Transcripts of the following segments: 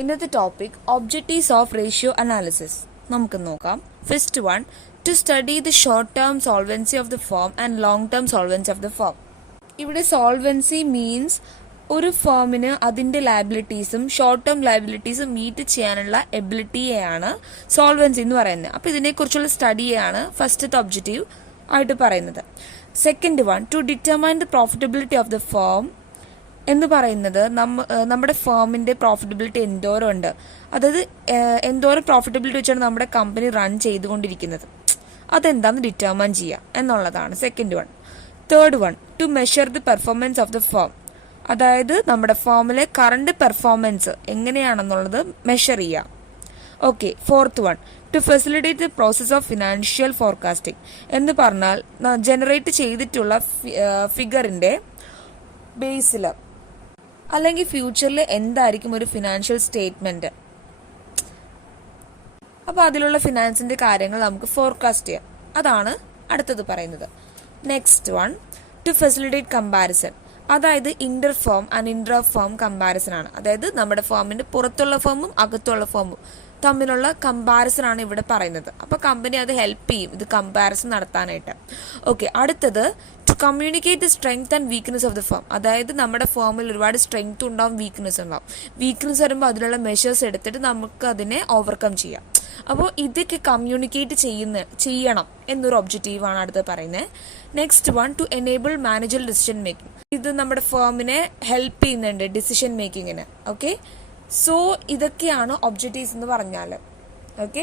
ഇന്നത്തെ topic objectives of ratio analysis നമുക്ക് നോക്കാം. First one, to study the short term solvency of the firm and long term solvency of the firm. ഇവിടെ solvency means ഒരു ഫേമിന് അതിൻ്റെ ലയബിലിറ്റീസും short term ലയബിലിറ്റീസും മീറ്റ് ചെയ്യാനുള്ള എബിലിറ്റിയെയാണ് സോൾവൻസി എന്ന് പറയുന്നത്. അപ്പോൾ ഇതിനെക്കുറിച്ചുള്ള സ്റ്റഡിയാണ് ഫസ്റ്റത്തെ ഒബ്ജക്റ്റീവ് ആയിട്ട് പറയുന്നത്. Second one, to determine the profitability of the firm എന്ന് പറയുന്നത് നമ്മുടെ ഫേമിൻ്റെ പ്രോഫിറ്റബിലിറ്റി എന്തോരം ഉണ്ട്, അതായത് എന്തോരം പ്രോഫിറ്റബിലിറ്റി വെച്ചാണ് നമ്മുടെ കമ്പനി റൺ ചെയ്തുകൊണ്ടിരിക്കുന്നത്, അതെന്താണെന്ന് ഡിറ്റർമൈൻ ചെയ്യുക എന്നുള്ളതാണ് second one. Third one, to measure the performance of the firm, അതായത് നമ്മുടെ ഫേമിലെ കറണ്ട് പെർഫോമൻസ് എങ്ങനെയാണെന്നുള്ളത് മെഷർ ചെയ്യുക. Okay. Fourth one, to facilitate the process of financial forecasting എന്ന് പറഞ്ഞാൽ ജനറേറ്റ് ചെയ്തിട്ടുള്ള ഫിഗറിൻ്റെ ബേസിൽ അല്ലെങ്കിൽ ഫ്യൂച്ചറിൽ എന്തായിരിക്കും ഒരു ഫിനാൻഷ്യൽ സ്റ്റേറ്റ്മെന്റ്, അപ്പോൾ അതിലുള്ള ഫിനാൻസിന്റെ കാര്യങ്ങൾ നമുക്ക് ഫോർകാസ്റ്റ് ചെയ്യാം. അതാണ് അടുത്തത് പറയുന്നത്. Next one, to facilitate comparison, അതായത് inter firm and intra firm comparison ആണ്. അതായത് നമ്മുടെ ഫേമിന്റെ പുറത്തുള്ള ഫേമും അകത്തുള്ള ഫേമും തമ്മിലുള്ള കമ്പാരിസൺ ആണ് ഇവിടെ പറയുന്നത്. അപ്പോൾ കമ്പനി അത് ഹെൽപ്പ് ചെയ്യും ഇത് കമ്പാരിസൺ നടത്താനായിട്ട്. ഓക്കെ. അടുത്തത്, to communicate the strength and weakness of the firm, അതായത് നമ്മുടെ ഫേമിൽ ഒരുപാട് സ്ട്രെങ്ത് ഉണ്ടാവും, വീക്ക്നെസ് ഉണ്ടാവും. വീക്ക്നെസ് വരുമ്പോൾ അതിലുള്ള മെഷേഴ്സ് എടുത്തിട്ട് നമുക്ക് അതിനെ ഓവർകം ചെയ്യാം. അപ്പോൾ ഇതൊക്കെ കമ്മ്യൂണിക്കേറ്റ് ചെയ്യണം എന്നൊരു ഒബ്ജക്റ്റീവാണ് അടുത്ത് പറയുന്നത്. Next one, to enable managerial decision making, ഇത് നമ്മുടെ ഫേമിനെ ഹെൽപ്പ് ചെയ്യുന്നുണ്ട് ഡിസിഷൻ മേക്കിങ്ങിന്. ഓക്കെ. സോ ഇതൊക്കെയാണ് ഒബ്ജക്റ്റീവ്സ് എന്ന് പറഞ്ഞാൽ. ഓക്കെ.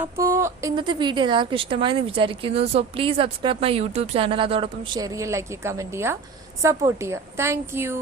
അപ്പോൾ ഇന്നത്തെ വീഡിയോ എല്ലാവർക്കും ഇഷ്ടമായെന്ന് വിചാരിക്കുന്നു. So please subscribe my YouTube channel. അതോടൊപ്പം ഷെയർ ചെയ്യുക, ലൈക്ക് ചെയ്യുക, കമൻറ്റ് ചെയ്യുക, സപ്പോർട്ട് ചെയ്യുക. Thank U.